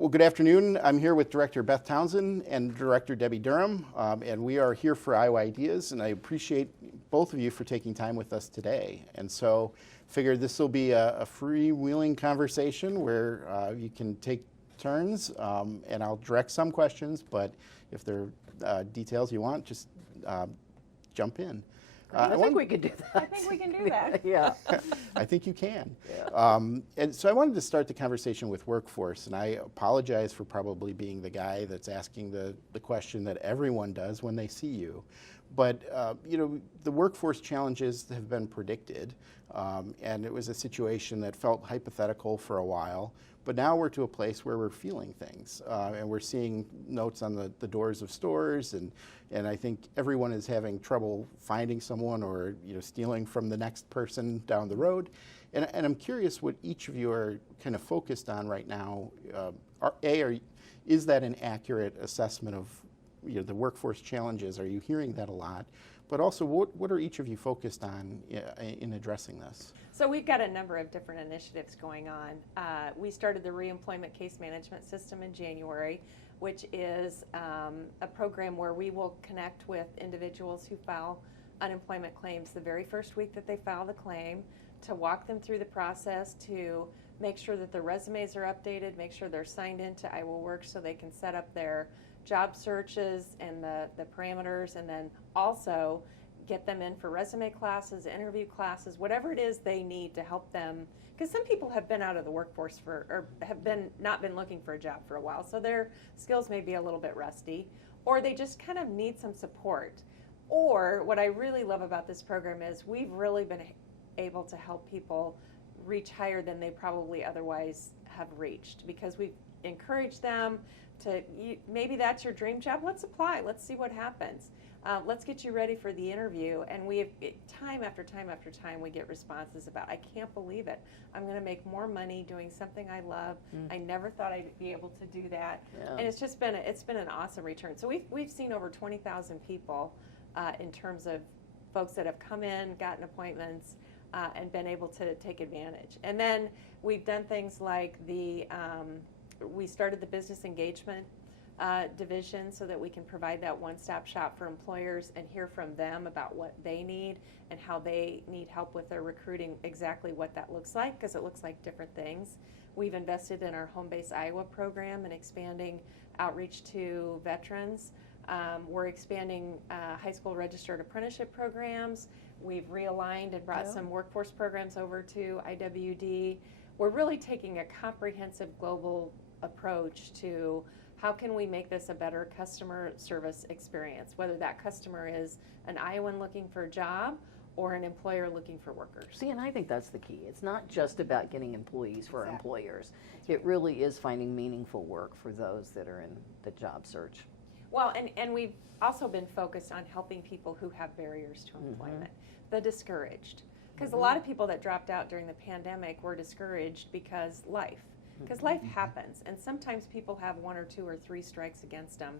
Well, good afternoon. I'm here with Director Beth Townsend and Director Debi Durham, and we are here for Iowa Ideas, and I appreciate both of you for taking time with us today. And so figured this will be a freewheeling conversation where you can take turns, and I'll direct some questions, but if there are details you want, just jump in. I think we could do that. I think we can do that. Yeah. I think you can. Yeah. And so I wanted to start the conversation with workforce, and I apologize for probably being the guy that's asking the question that everyone does when they see you. But, the workforce challenges have been predicted, and it was a situation that felt hypothetical for a while. But now we're to a place where we're feeling things, and we're seeing notes on the doors of stores, and I think everyone is having trouble finding someone or stealing from the next person down the road. And I'm curious what each of you are kind of focused on right now. Is that an accurate assessment of the workforce challenges? Are you hearing that a lot? But also, what are each of you focused on in addressing this? So we've got a number of different initiatives going on. We started the Reemployment Case Management System in January, which is a program where we will connect with individuals who file unemployment claims the very first week that they file the claim, to walk them through the process, to make sure that their resumes are updated, make sure they're signed into Iowa Works so they can set up their job searches and the parameters, and then also get them in for resume classes, interview classes, whatever it is they need to help them. Because some people have been out of the workforce or have not been looking for a job for a while, so their skills may be a little bit rusty, or they just kind of need some support. Or what I really love about this program is we've really been able to help people reach higher than they probably otherwise have reached, because we've encouraged them to, maybe that's your dream job, let's apply, let's see what happens. Let's get you ready for the interview. And we have, time after time after time, we get responses about, I can't believe it. I'm going to make more money doing something I love. I never thought I'd be able to do that. Yeah. And it's just been, it's been an awesome return. So we've seen over 20,000 people in terms of folks that have come in, gotten appointments, and been able to take advantage. And then we've done things like we started the business engagement division so that we can provide that one-stop shop for employers and hear from them about what they need and how they need help with their recruiting, exactly what that looks like, because it looks like different things. We've invested in our Home Base Iowa program and expanding outreach to veterans. We're expanding high school registered apprenticeship programs. We've realigned and brought some workforce programs over to IWD. We're really taking a comprehensive global approach to how can we make this a better customer service experience, whether that customer is an Iowan looking for a job or an employer looking for workers. See, and I think that's the key. It's not just about getting employees for our employers. It really is finding meaningful work for those that are in the job search. Well, and we've also been focused on helping people who have barriers to employment, the discouraged. Because a lot of people that dropped out during the pandemic were discouraged because life happens, and sometimes people have 1 or 2 or 3 strikes against them,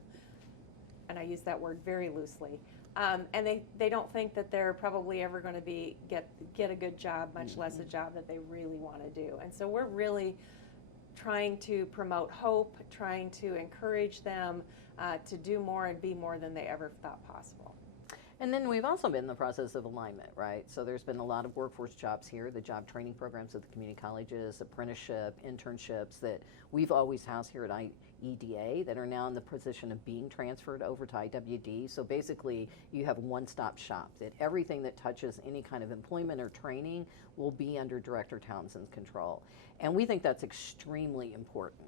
and I use that word very loosely, and they don't think that they're probably ever going to get a good job, much less a job that they really want to do. And so we're really trying to promote hope, trying to encourage them to do more and be more than they ever thought possible. And then we've also been in the process of alignment, right? So there's been a lot of workforce jobs here, the job training programs at the community colleges, apprenticeship, internships that we've always housed here at IEDA that are now in the position of being transferred over to IWD. So basically you have a one-stop shop, that everything that touches any kind of employment or training will be under Director Townsend's control. And we think that's extremely important.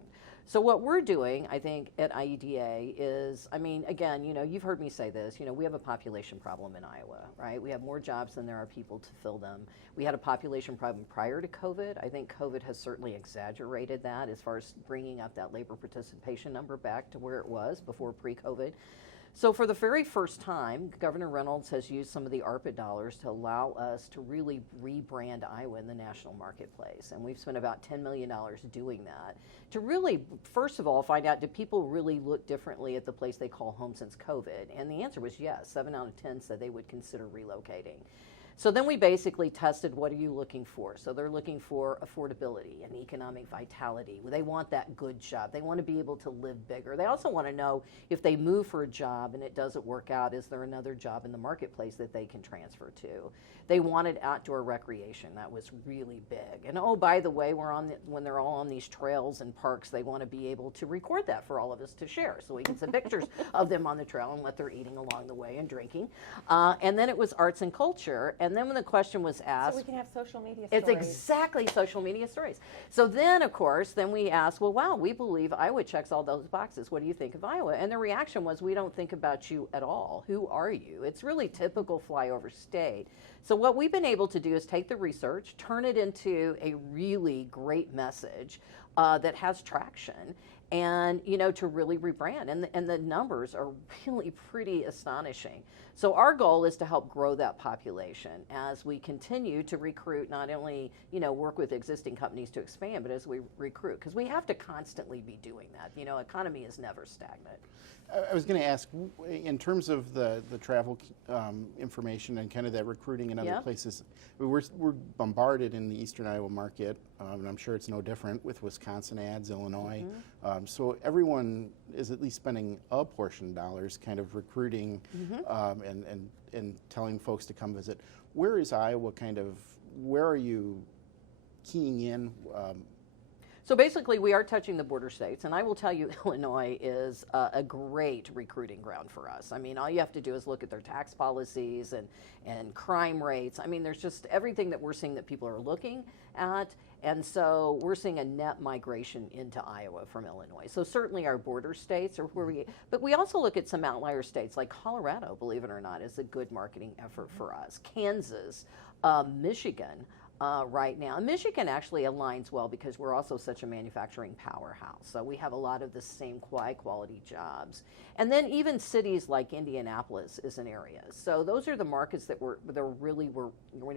So what we're doing, I think, at IEDA is, I mean, again, you've heard me say this, we have a population problem in Iowa, right? We have more jobs than there are people to fill them. We had a population problem prior to COVID. I think COVID has certainly exaggerated that as far as bringing up that labor participation number back to where it was before pre-COVID. So for the very first time, Governor Reynolds has used some of the ARPA dollars to allow us to really rebrand Iowa in the national marketplace. And we've spent about $10 million doing that to really, first of all, find out, do people really look differently at the place they call home since COVID? And the answer was yes. 7 out of 10 said they would consider relocating. So then we basically tested, what are you looking for? So they're looking for affordability and economic vitality. They want that good job. They want to be able to live bigger. They also want to know if they move for a job and it doesn't work out, is there another job in the marketplace that they can transfer to? They wanted outdoor recreation. That was really big. And oh, by the way, when they're all on these trails and parks, they want to be able to record that for all of us to share, so we can send pictures of them on the trail and what they're eating along the way and drinking. And then it was arts and culture. And then when the question was asked, So we can have social media stories. it's exactly social media stories. So then, of course, then we asked, well, wow, we believe Iowa checks all those boxes. What do you think of Iowa? And the reaction was, we don't think about you at all. Who are you? It's really typical flyover state. So what we've been able to do is take the research, turn it into a really great message that has traction, and to really rebrand. And the numbers are really pretty astonishing. So our goal is to help grow that population as we continue to recruit, not only work with existing companies to expand, but as we recruit, because we have to constantly be doing that. Economy is never stagnant. I was going to ask, in terms of the travel information and kind of that recruiting in other places, we're bombarded in the Eastern Iowa market, and I'm sure it's no different with Wisconsin ads, Illinois. So everyone is at least spending a portion of dollars kind of recruiting and telling folks to come visit. Where is Iowa where are you keying in? So basically, we are touching the border states, and I will tell you, Illinois is a great recruiting ground for us. I mean, all you have to do is look at their tax policies and crime rates. I mean, there's just everything that we're seeing that people are looking at, and so we're seeing a net migration into Iowa from Illinois. So certainly our border states are where but we also look at some outlier states like Colorado, believe it or not, is a good marketing effort for us. Kansas, Michigan. Right now. And Michigan actually aligns well because we're also such a manufacturing powerhouse. So we have a lot of the same high quality jobs. And then even cities like Indianapolis is an area. So those are the markets that we're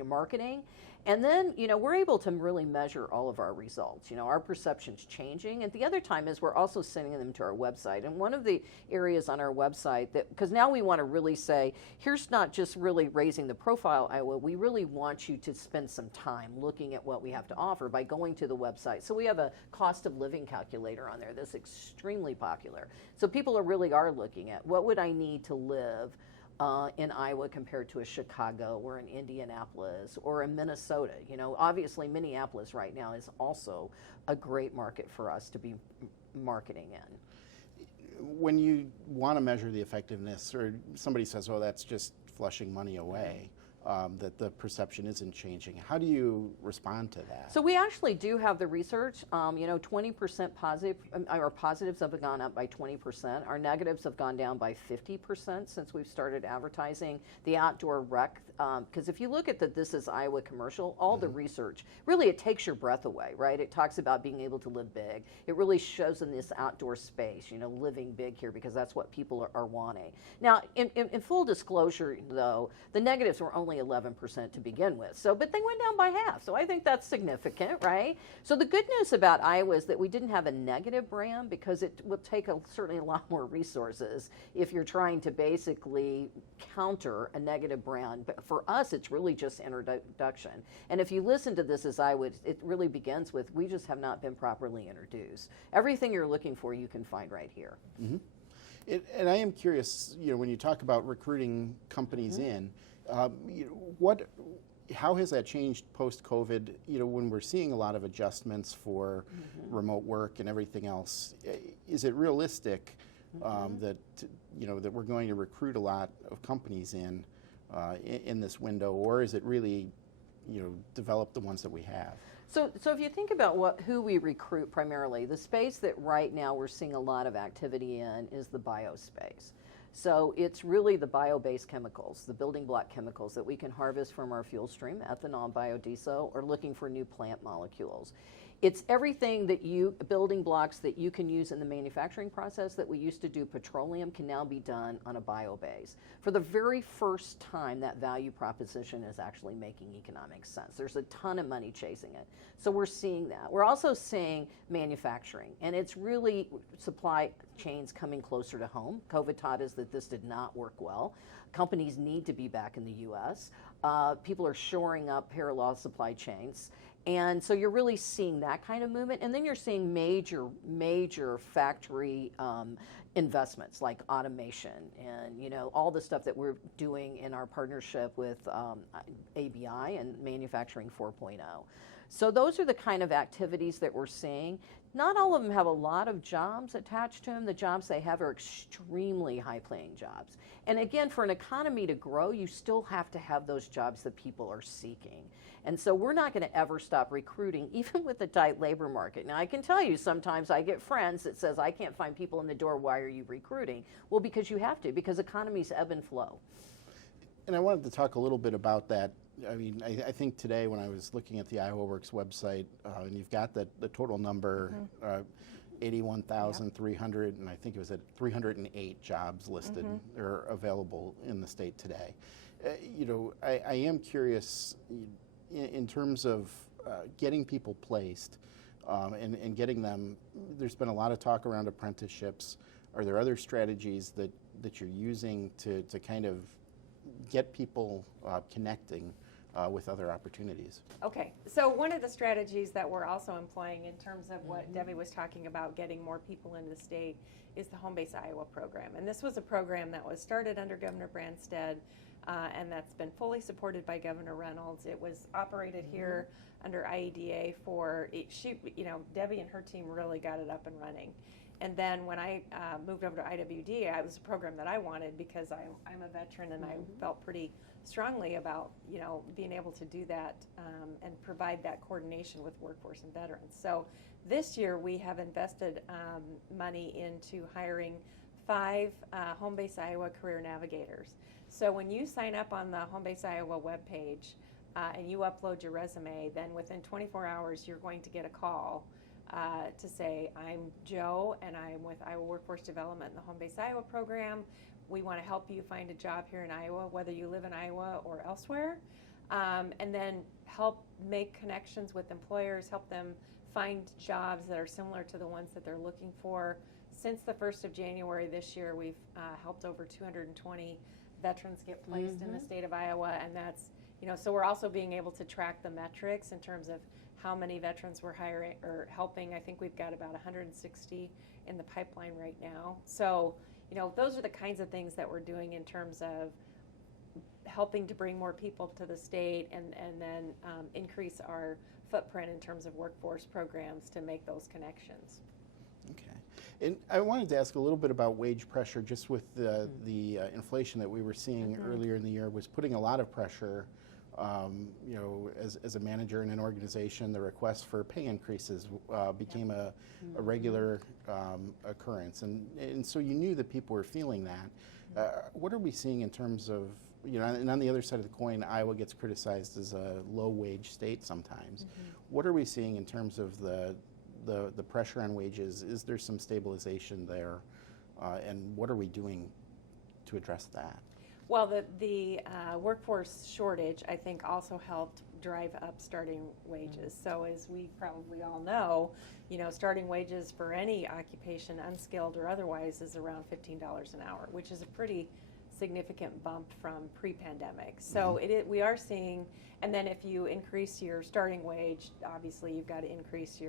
marketing. And then, we're able to really measure all of our results. Our perception's changing. And the other time is we're also sending them to our website. And one of the areas on our website because now we want to really say, here's not just really raising the profile, Iowa, we really want you to spend some time looking at what we have to offer by going to the website. So we have a cost of living calculator on there that's extremely popular. So people really are looking at, what would I need to live in Iowa compared to a Chicago or an Indianapolis or a Minnesota? Obviously Minneapolis right now is also a great market for us to be marketing in. When you want to measure the effectiveness, or somebody says, oh, that's just flushing money away, that the perception isn't changing, how do you respond to that? So we actually do have the research. 20% positive, our positives have gone up by 20%. Our negatives have gone down by 50% since we've started advertising the outdoor rec. Because if you look at the This Is Iowa commercial, all the research, really it takes your breath away, right? It talks about being able to live big. It really shows in this outdoor space, living big here, because that's what people are wanting. Now, in full disclosure, though, the negatives were only 11% to begin with. But they went down by half. So I think that's significant, right? So the good news about Iowa is that we didn't have a negative brand, because it will take certainly a lot more resources if you're trying to basically counter a negative brand. But for us, it's really just introduction. And if you listen to This Is Iowa, it really begins with, we just have not been properly introduced. Everything you're looking for, you can find right here. Mm-hmm. And I am curious, when you talk about recruiting companies in, how has that changed post-COVID? When we're seeing a lot of adjustments for remote work and everything else, is it realistic that we're going to recruit a lot of companies in this window, or is it really, develop the ones that we have? So if you think about who we recruit primarily, the space that right now we're seeing a lot of activity in is the bio space. So it's really the bio-based chemicals, the building block chemicals that we can harvest from our fuel stream, ethanol, biodiesel, or looking for new plant molecules. It's everything building blocks that you can use in the manufacturing process that we used to do petroleum can now be done on a bio base. For the very first time, that value proposition is actually making economic sense. There's a ton of money chasing it. So we're seeing that. We're also seeing manufacturing, and it's really supply chains coming closer to home. COVID taught us that this did not work well. Companies need to be back in the U.S. People are shoring up parallel supply chains. And so you're really seeing that kind of movement. And then you're seeing major factory investments like automation and, you know, all the stuff that we're doing in our partnership with ABI and Manufacturing 4.0. So those are the kind of activities that we're seeing. Not all of them have a lot of jobs attached to them. The jobs they have are extremely high-paying jobs. And again, for an economy to grow, you still have to have those jobs that people are seeking. And so we're not going to ever stop recruiting, even with the tight labor market. Now, I can tell you sometimes I get friends that says, I can't find people in the door, why are you recruiting? Well, because you have to, because economies ebb and flow. And I wanted to talk a little bit about that. I mean, I think today when I was looking at the Iowa Works website, and you've got the total number, 81,300, and I think it was at 308 jobs listed or available in the state today. You know, I am curious in terms of getting people placed and getting them. There's been a lot of talk around apprenticeships. Are there other strategies that you're using to kind of get people connecting with other opportunities? Okay, so one of the strategies that we're also employing in terms of what Debbie was talking about, getting more people into the state, is the Home Base Iowa program. And this was a program that was started under Governor Branstad, and that's been fully supported by Governor Reynolds. It was operated here under IEDA Debbie and her team really got it up and running. And then when I moved over to IWD, it was a program that I wanted because I'm a veteran and I felt pretty strongly about, you know, being able to do that and provide that coordination with workforce and veterans. So this year we have invested money into hiring 5 Home Base Iowa career navigators. So when you sign up on the Home Base Iowa webpage and you upload your resume, then within 24 hours you're going to get a call to say, I'm Joe and I'm with Iowa Workforce Development in the Home Base Iowa program. We want to help you find a job here in Iowa, whether you live in Iowa or elsewhere, and then help make connections with employers, help them find jobs that are similar to the ones that they're looking for. Since the 1st of January this year, we've helped over 220 veterans get placed in the state of Iowa, and that's, you know, so we're also being able to track the metrics in terms of how many veterans we're hiring or helping. I think we've got about 160 in the pipeline right now. So, you know, those are the kinds of things that we're doing in terms of helping to bring more people to the state and then increase our footprint in terms of workforce programs to make those connections. Okay. And I wanted to ask a little bit about wage pressure, just with the inflation that we were seeing earlier in the year was putting a lot of pressure. You know, as a manager in an organization, the request for pay increases became a regular occurrence, and so you knew that people were feeling that. What are we seeing in terms of, you know, and on the other side of the coin, Iowa gets criticized as a low-wage state sometimes. What are we seeing in terms of the pressure on wages? Is there some stabilization there, and what are we doing to address that? Well, the workforce shortage, I think, also helped drive up starting wages. So as we probably all know, you know, starting wages for any occupation, unskilled or otherwise, is around $15 an hour, which is a pretty significant bump from pre-pandemic. So we are seeing, and then if you increase your starting wage, obviously you've got to increase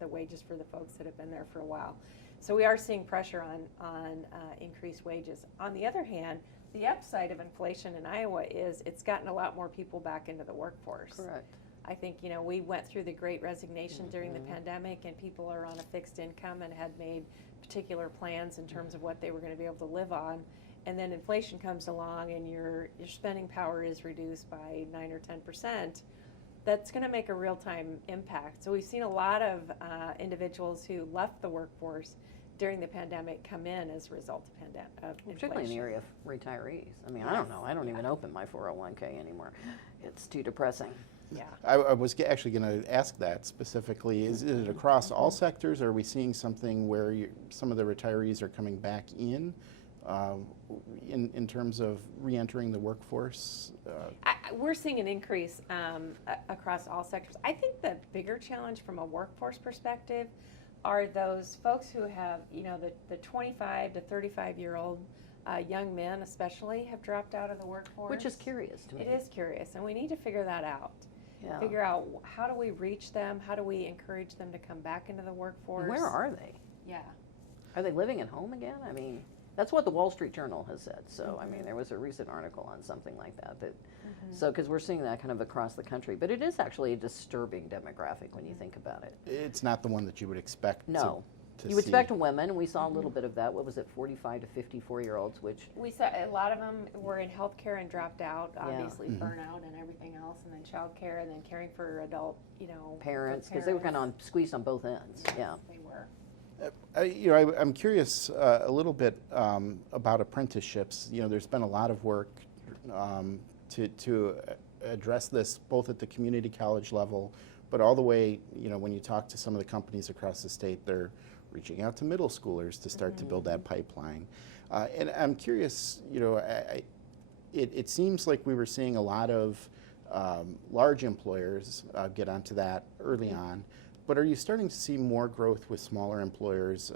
the wages for the folks that have been there for a while. So we are seeing pressure on increased wages. On the other hand, the upside of inflation in Iowa is it's gotten a lot more people back into the workforce. Correct. I think, you know, we went through the Great Resignation during the pandemic, and people are on a fixed income and had made particular plans in terms of what they were going to be able to live on. And then inflation comes along and your spending power is reduced by 9 or 10%. That's going to make a real-time impact. So we've seen a lot of individuals who left the workforce during the pandemic come in as a result of inflation. Particularly in the area of retirees. I mean, I don't know. I don't even open my 401k anymore. It's too depressing. Yeah. I was actually going to ask that specifically. Is it across all sectors? Or are we seeing something where some of the retirees are coming back in terms of re-entering the workforce? We're seeing an increase across all sectors. I think the bigger challenge from a workforce perspective are those folks who have, you know, the 25 to 35-year-old Young men especially have dropped out of the workforce. Which is curious to me. It is curious, and we need to figure that out. Yeah. Figure out how do we reach them, how do we encourage them to come back into the workforce. Where are they? Yeah. Are they living at home again? I mean, that's what the Wall Street Journal has said. So, I mean, there was a recent article on something like that. So, because we're seeing that kind of across the country. But it is actually a disturbing demographic when you think about it. It's not the one that you would expect No. to You see. expect women, and we saw a little bit of that. What was it, 45 to 54-year-olds, which... We saw a lot of them were in healthcare and dropped out, obviously burnout and everything else, and then childcare, and then caring for adult, Parents, because they were kind of squeezed on both ends. Yeah. They were. I'm curious a little bit about apprenticeships. There's been a lot of work to address this both at the community college level, but all the way, when you talk to some of the companies across the state, they're reaching out to middle schoolers to start to build that pipeline. And I'm curious, it seems like we were seeing a lot of large employers get onto that early on. But are you starting to see more growth with smaller employers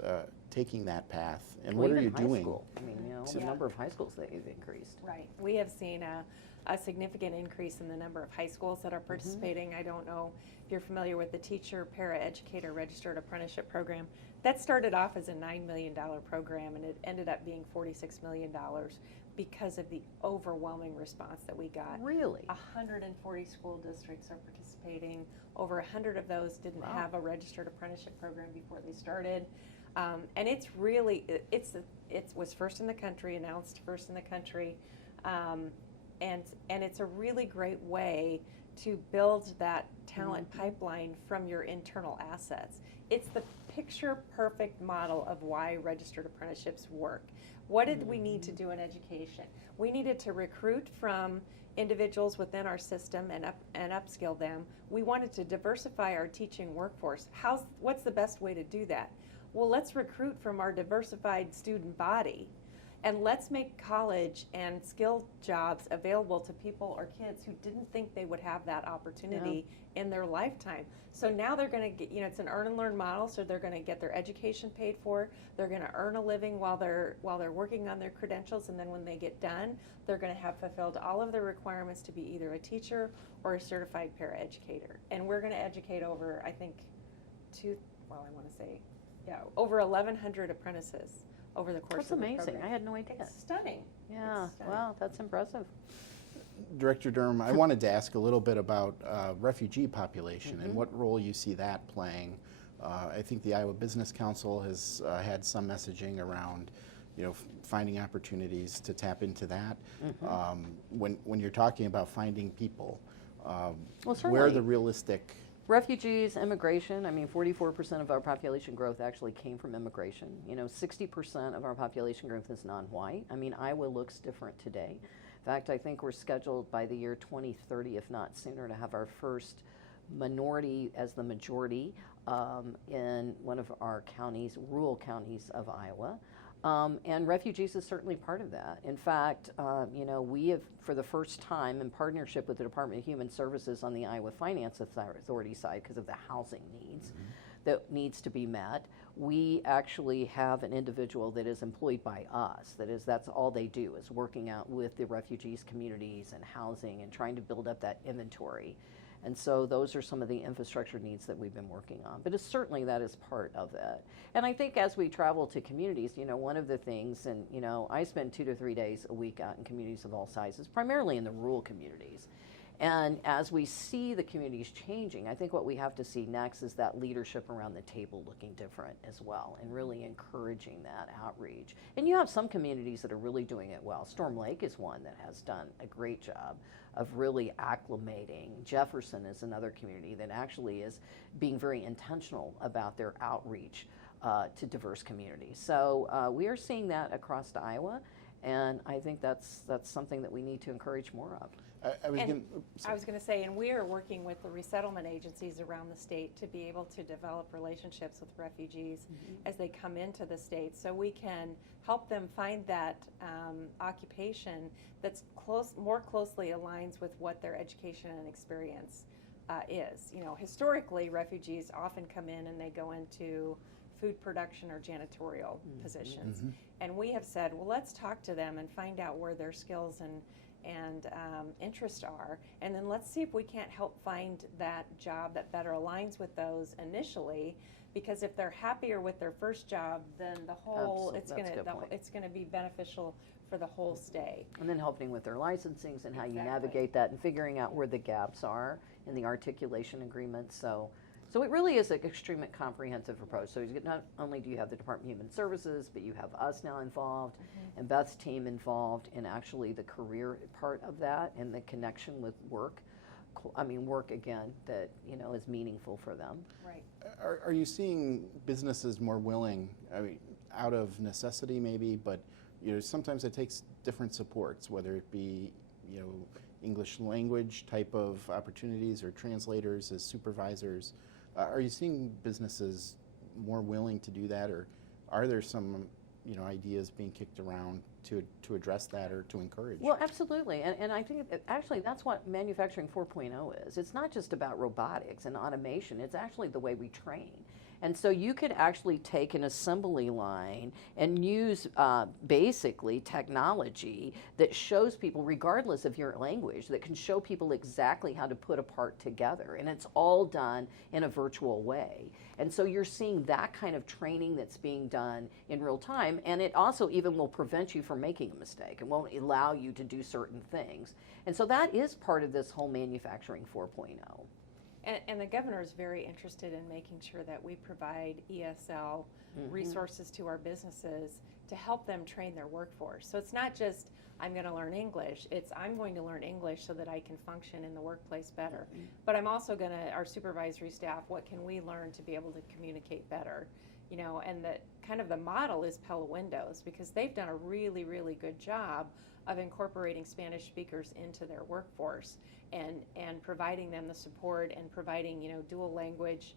taking that path? And what are you doing? School. I mean, the number of high schools that you've increased. Right. We have seen a significant increase in the number of high schools that are participating. I don't know if you're familiar with the Teacher Paraeducator Registered Apprenticeship Program. That started off as a $9 million program, and it ended up being $46 million because of the overwhelming response that we got. Really? 140 school districts are participating. Over 100 of those didn't have a registered apprenticeship program before they started. And it's really, it was first in the country, announced first in the country. And it's a really great way to build that talent pipeline from your internal assets. It's the picture-perfect model of why registered apprenticeships work. What did we need to do in education? We needed to recruit from individuals within our system and upskill them. We wanted to diversify our teaching workforce. What's the best way to do that? Well, let's recruit from our diversified student body, and let's make college and skilled jobs available to people or kids who didn't think they would have that opportunity in their lifetime. So now they're going to get, it's an earn and learn model, so they're going to get their education paid for. They're going to earn a living while they're working on their credentials, and then when they get done, they're going to have fulfilled all of their requirements to be either a teacher or a certified paraeducator. And we're going to educate over, I think, over 1,100 apprentices over the course That's of the amazing. program. I had no idea. It's stunning. Yeah. It's stunning. Wow, that's impressive. Director Durham, I wanted to ask a little bit about refugee population and what role you see that playing. I think the Iowa Business Council has had some messaging around, finding opportunities to tap into that. When you're talking about finding people, where are the realistic? Refugees, immigration, 44% of our population growth actually came from immigration. 60% of our population growth is non-white. Iowa looks different today. In fact, I think we're scheduled by the year 2030, if not sooner, to have our first minority as the majority in one of our counties, rural counties of Iowa. And refugees is certainly part of that. In fact, we have, for the first time, in partnership with the Department of Human Services on the Iowa Finance Authority side, because of the housing needs that needs to be met, we actually have an individual that is employed by us. That's all they do, is working out with the refugees communities and housing and trying to build up that inventory. And so those are some of the infrastructure needs that we've been working on. But certainly that is part of it. And I think as we travel to communities, one of the things, and I spend 2 to 3 days a week out in communities of all sizes, primarily in the rural communities. And as we see the communities changing, I think what we have to see next is that leadership around the table looking different as well, and really encouraging that outreach. And you have some communities that are really doing it well. Storm Lake is one that has done a great job of really acclimating. Jefferson is another community that actually is being very intentional about their outreach to diverse communities. So we are seeing that across Iowa, and I think that's something that we need to encourage more of. I was going to say, and we are working with the resettlement agencies around the state to be able to develop relationships with refugees as they come into the state, so we can help them find that occupation that's more closely aligns with what their education and experience is. Historically, refugees often come in and they go into food production or janitorial positions. And we have said, well, let's talk to them and find out where their skills and interests are, and then let's see if we can't help find that job that better aligns with those initially, because if they're happier with their first job, then the whole it's going to be beneficial for the whole stay. And then helping with their licensings and how you navigate that and figuring out where the gaps are in the articulation agreements. So it really is an extremely comprehensive approach. So not only do you have the Department of Human Services, but you have us now involved and Beth's team involved in actually the career part of that and the connection with work. I mean, work again that is meaningful for them. Right. Are you seeing businesses more willing? I mean, out of necessity maybe, but sometimes it takes different supports, whether it be English language type of opportunities or translators as supervisors. Are you seeing businesses more willing to do that, or are there some ideas being kicked around to address that or to encourage? Well, absolutely, and I think actually that's what Manufacturing 4.0 is. It's not just about robotics and automation, it's actually the way we train. And so you could actually take an assembly line and use basically technology that shows people, regardless of your language, that can show people exactly how to put a part together. And it's all done in a virtual way. And so you're seeing that kind of training that's being done in real time. And it also even will prevent you from making a mistake. It won't allow you to do certain things. And so that is part of this whole Manufacturing 4.0. And the governor is very interested in making sure that we provide ESL resources to our businesses to help them train their workforce. So it's not just, I'm going to learn English, it's I'm going to learn English so that I can function in the workplace better. But I'm also going to, our supervisory staff, what can we learn to be able to communicate better? And that kind of the model is Pella Windows, because they've done a really, really good job of incorporating Spanish speakers into their workforce and providing them the support and providing dual language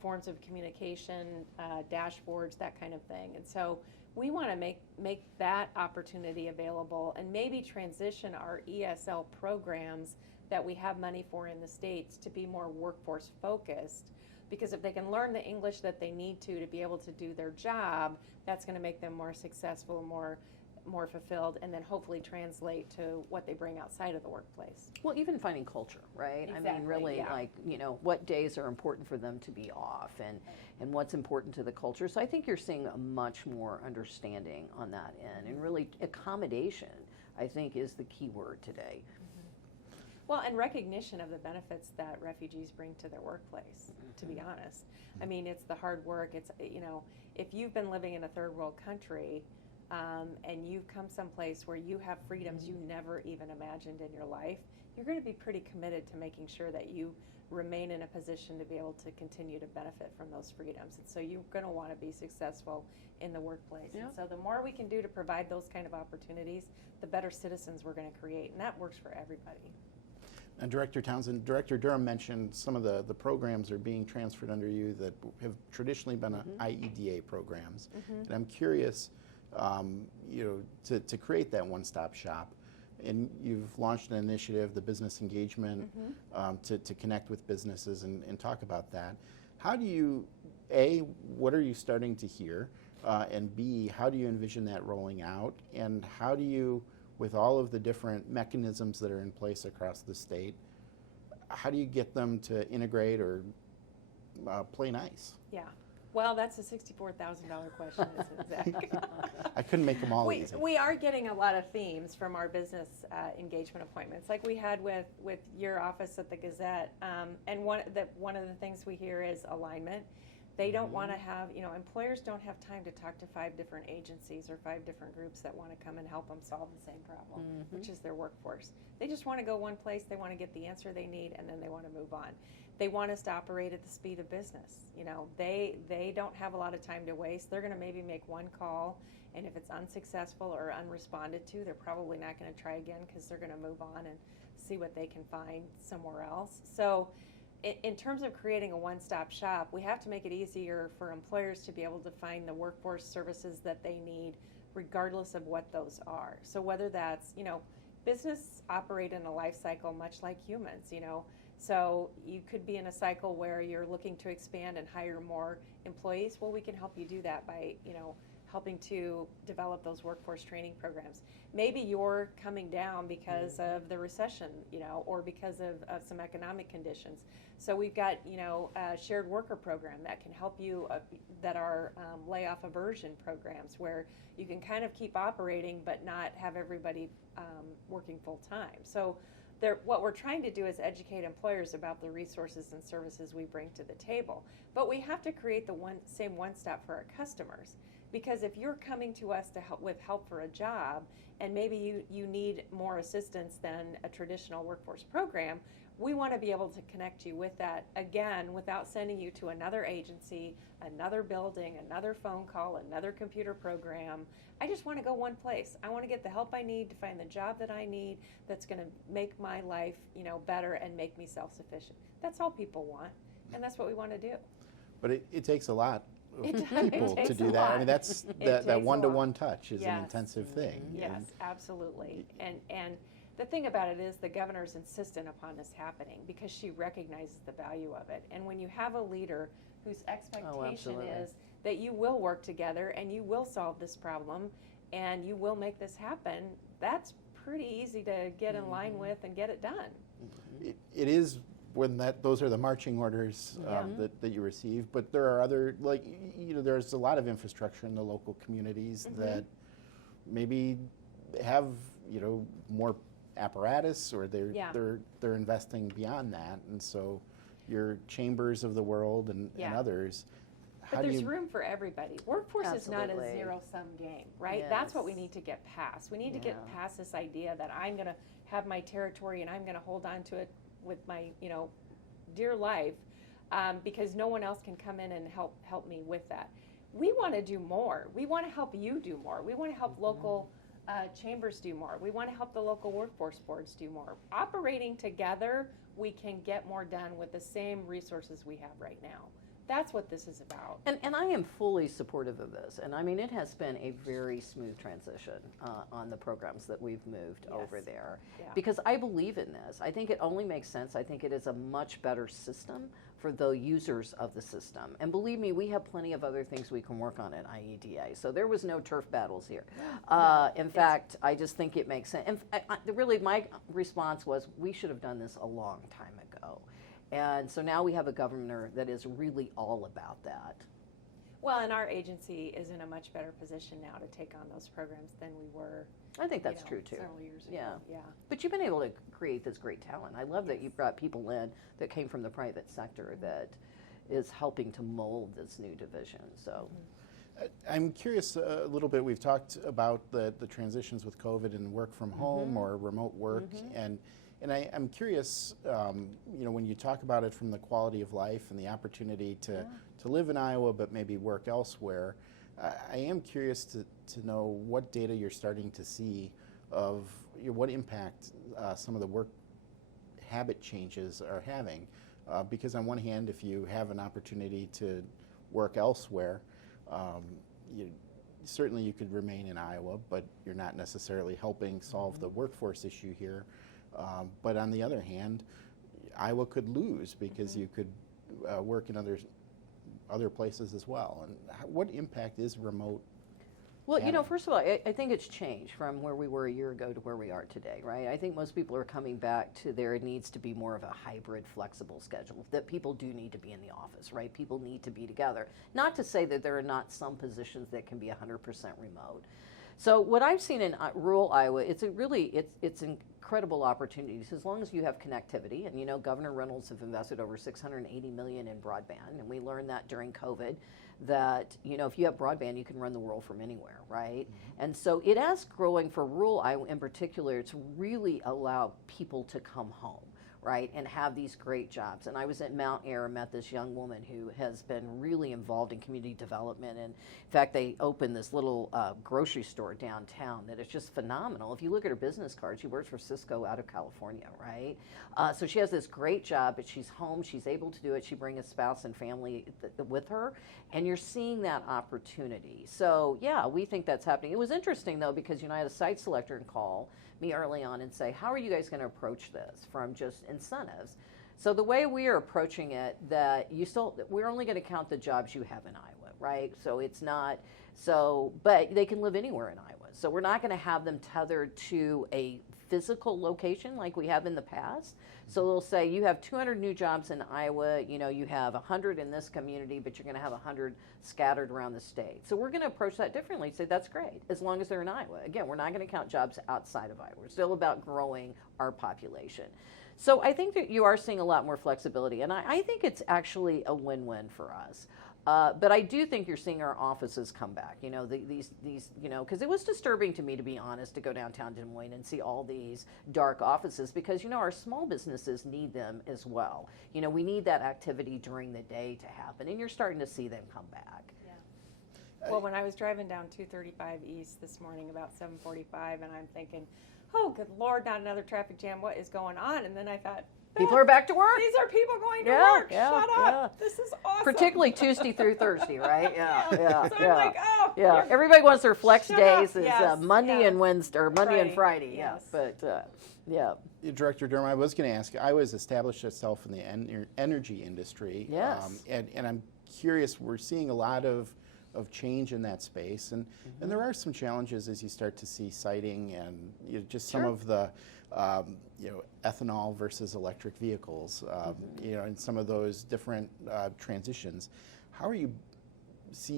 forms of communication, dashboards, that kind of thing. And so we want to make that opportunity available and maybe transition our ESL programs that we have money for in the States to be more workforce focused. Because if they can learn the English that they need to be able to do their job, that's going to make them more successful, more fulfilled, and then hopefully translate to what they bring outside of the workplace. Well, even finding culture, right? Exactly, I mean, really, like, what days are important for them to be off and what's important to the culture. So I think you're seeing a much more understanding on that end. And really, accommodation, I think, is the key word today. Well, and recognition of the benefits that refugees bring to their workplace, to be honest. I mean, it's the hard work. It's, if you've been living in a third world country, and you've come someplace where you have freedoms you never even imagined in your life, you're going to be pretty committed to making sure that you remain in a position to be able to continue to benefit from those freedoms. And so you're going to want to be successful in the workplace. Yeah. And so the more we can do to provide those kind of opportunities, the better citizens we're going to create. And that works for everybody. And Director Townsend, Director Durham mentioned some of the programs are being transferred under you that have traditionally been IEDA programs. And I'm curious, to create that one-stop shop, and you've launched an initiative, the business engagement, to connect with businesses and talk about that. How do you, A, what are you starting to hear, and B, how do you envision that rolling out, and how do you, with all of the different mechanisms that are in place across the state, how do you get them to integrate or play nice? Yeah. Well, that's a $64,000 question, isn't it, Zach? I couldn't make them all easy. We are getting a lot of themes from our business engagement appointments, like we had with your office at the Gazette. And one of the things we hear is alignment. They don't want to have, employers don't have time to talk to 5 different agencies or 5 different groups that want to come and help them solve the same problem, which is their workforce. They just want to go one place, they want to get the answer they need, and then they want to move on. They want us to operate at the speed of business. They don't have a lot of time to waste. They're going to maybe make one call, and if it's unsuccessful or unresponded to, they're probably not going to try again because they're going to move on and see what they can find somewhere else. So in terms of creating a one-stop shop, we have to make it easier for employers to be able to find the workforce services that they need, regardless of what those are. So whether that's, business operate in a life cycle much like humans, So you could be in a cycle where you're looking to expand and hire more employees. Well, we can help you do that by, helping to develop those workforce training programs. Maybe you're coming down because of the recession, or because of some economic conditions. So we've got, a shared worker program that can help you, that are layoff aversion programs where you can kind of keep operating but not have everybody working full time. So what we're trying to do is educate employers about the resources and services we bring to the table. But we have to create the same one-stop for our customers. Because if you're coming to us to help with help for a job, and maybe you need more assistance than a traditional workforce program, we want to be able to connect you with that, again, without sending you to another agency, another building, another phone call, another computer program. I just want to go one place. I want to get the help I need to find the job that I need that's going to make my life, better and make me self-sufficient. That's all people want, and that's what we want to do. But it takes a lot of It people to takes do a that. lot. I mean, that's It that takes a one-to-one lot. touch is an Yes. intensive thing. Yes, And absolutely. And the thing about it is the governor's insistent upon this happening because she recognizes the value of it. And when you have a leader whose expectation absolutely. is that you will work together and you will solve this problem and you will make this happen, that's pretty easy to get in line with and get it done. it is when those are the marching orders that you receive, but there are other, there's a lot of infrastructure in the local communities that maybe have more apparatus, or they're investing beyond that, and so your chambers of the world and others. But there's room for everybody. Workforce is not a Absolutely. zero-sum game, right? Yes. That's what we need to get past. We need to get past this idea that I'm going to have my territory and I'm going to hold on to it with my, dear life, because no one else can come in and help me with that. We want to do more. We want to help you do more. We want to help local chambers do more. We want to help the local workforce boards do more. Operating together, we can get more done with the same resources we have right now. That's what this is about. And I am fully supportive of this. And I mean, it has been a very smooth transition on the programs that we've moved over there. Yeah. Because I believe in this. I think it only makes sense. I think it is a much better system for the users of the system. And believe me, we have plenty of other things we can work on at IEDA. So there was no turf battles here. In fact, I just think it makes sense. And really, my response was, we should have done this a long time ago. And so now we have a governor that is really all about that. Well, and our agency is in a much better position now to take on those programs than we were. I think that's true too. Several years ago. Yeah. But you've been able to create this great talent. I love that you brought people in that came from the private sector that is helping to mold this new division. So. I'm curious a little bit. We've talked about the transitions with COVID and work from home or remote work, and I'm curious, when you talk about it from the quality of life and the opportunity to live in Iowa but maybe work elsewhere, I am curious to know what data you're starting to see of what impact some of the work habit changes are having. Because on one hand, if you have an opportunity to work elsewhere, certainly you could remain in Iowa, but you're not necessarily helping solve the workforce issue here. But on the other hand, Iowa could lose because you could work in other places as well. And what impact is remote? Well, first of all, I think it's changed from where we were a year ago to where we are today, right? I think most people are coming back to there needs to be more of a hybrid, flexible schedule, that people do need to be in the office, right? People need to be together. Not to say that there are not some positions that can be 100% remote. So what I've seen in rural Iowa, it's incredible opportunities as long as you have connectivity. And Governor Reynolds have invested over $680 million in broadband, and we learned that during COVID, that if you have broadband, you can run the world from anywhere, right? And so it is growing for rural Iowa in particular to really allow people to come home, right, and have these great jobs. And I was at Mount Air and met this young woman who has been really involved in community development. And in fact, they opened this little grocery store downtown that is just phenomenal. If you look at her business card, she works for Cisco out of California, right? So she has this great job, but she's home. She's able to do it. She brings a spouse and family with her. And you're seeing that opportunity. So, yeah, we think that's happening. It was interesting, though, because, I had a site selector call me early on and say, how are you guys going to approach this from just incentives So the way we are approaching it, that we're only going to count the jobs you have in Iowa, right? So it's not, but they can live anywhere in Iowa. So we're not going to have them tethered to a physical location like we have in the past. So they'll say you have 200 new jobs in Iowa, you have 100 in this community, but you're going to have 100 scattered around the state. So we're going to approach that differently. Say that's great, as long as they're in Iowa. Again, we're not going to count jobs outside of Iowa. We're still about growing our population. So I think that you are seeing a lot more flexibility, and I think it's actually a win-win for us. But I do think you're seeing our offices come back. These because it was disturbing to me, to be honest, to go downtown Des Moines and see all these dark offices, because our small businesses need them as well. We need that activity during the day to happen, and you're starting to see them come back. Yeah. Well, when I was driving down 235 East this morning about 7:45, and I'm thinking, oh, good Lord, not another traffic jam. What is going on? And then I thought, people are back to work. These are people going to work. Yeah, Shut up. This is awesome. Particularly Tuesday through Thursday, right? Yeah. So I'm like, oh. Yeah. Everybody wants their flex days is Yes, Monday yes. and Wednesday, or Monday and Friday. Yes. Yeah. But yeah. Director Durham, I was going to ask, Iowa's established itself in the energy industry. Yes. And I'm curious, we're seeing a lot of change in that space, and there are some challenges as you start to see siting and just some of the ethanol versus electric vehicles, and some of those different transitions. How are you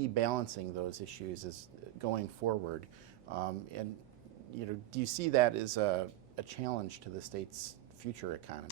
balancing those issues as going forward? And do you see that as a challenge to the state's future economy?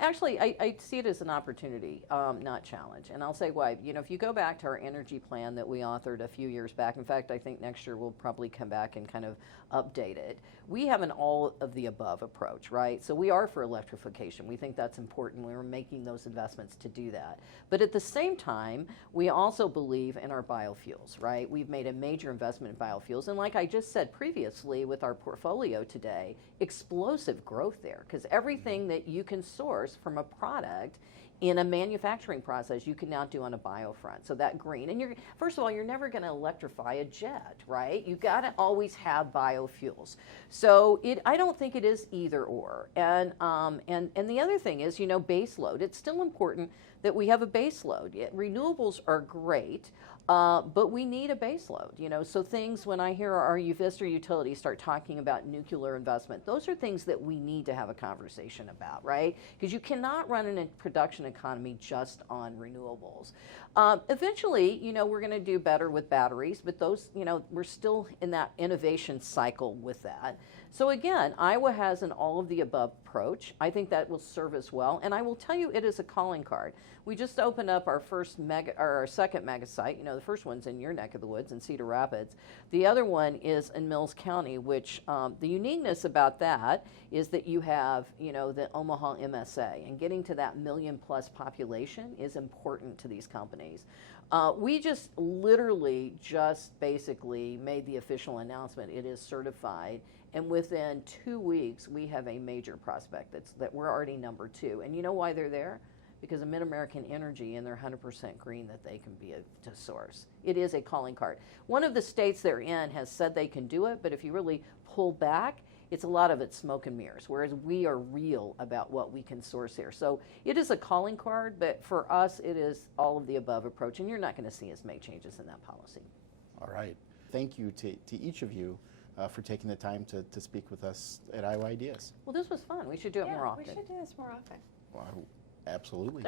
Actually, I see it as an opportunity, not challenge. And I'll say why. If you go back to our energy plan that we authored a few years back, in fact, I think next year we'll probably come back and kind of update it. We have an all of the above approach, right? So we are for electrification. We think that's important. We're making those investments to do that. But at the same time, we also believe in our biofuels, right? We've made a major investment in biofuels. And like I just said previously with our portfolio today, explosive growth there, because everything that you can source from a product in a manufacturing process, you can now do on a bio front. So that green, and first of all, you're never going to electrify a jet, right? You've got to always have biofuels. So I don't think it is either or. And the other thing is, base load. It's still important that we have a base load. Renewables are great, but we need a base load. So things, when I hear our Vista utilities start talking about nuclear investment, those are things that we need to have a conversation about, right? Because you cannot run a production economy just on renewables. Eventually, we're going to do better with batteries, but those, we're still in that innovation cycle with that. So again, Iowa has an all of the above approach. I think that will serve us well. And I will tell you, it is a calling card. We just opened up our our second mega site. The first one's in your neck of the woods in Cedar Rapids. The other one is in Mills County, which the uniqueness about that is that you have, the Omaha MSA, and getting to that 1 million+ population is important to these companies. We just literally basically made the official announcement. It is certified. And within 2 weeks, we have a major prospect that we're already number 2. And you know why they're there? Because of Mid-American Energy and their 100% green that they can be to source. It is a calling card. One of the states they're in has said they can do it, but if you really pull back, it's a lot of it's smoke and mirrors, whereas we are real about what we can source here. So it is a calling card, but for us, it is all of the above approach, and you're not going to see us make changes in that policy. All right. Thank you to each of you for taking the time to speak with us at Iowa Ideas. Well, this was fun. We should do it more often. We should do this more often. Well, absolutely.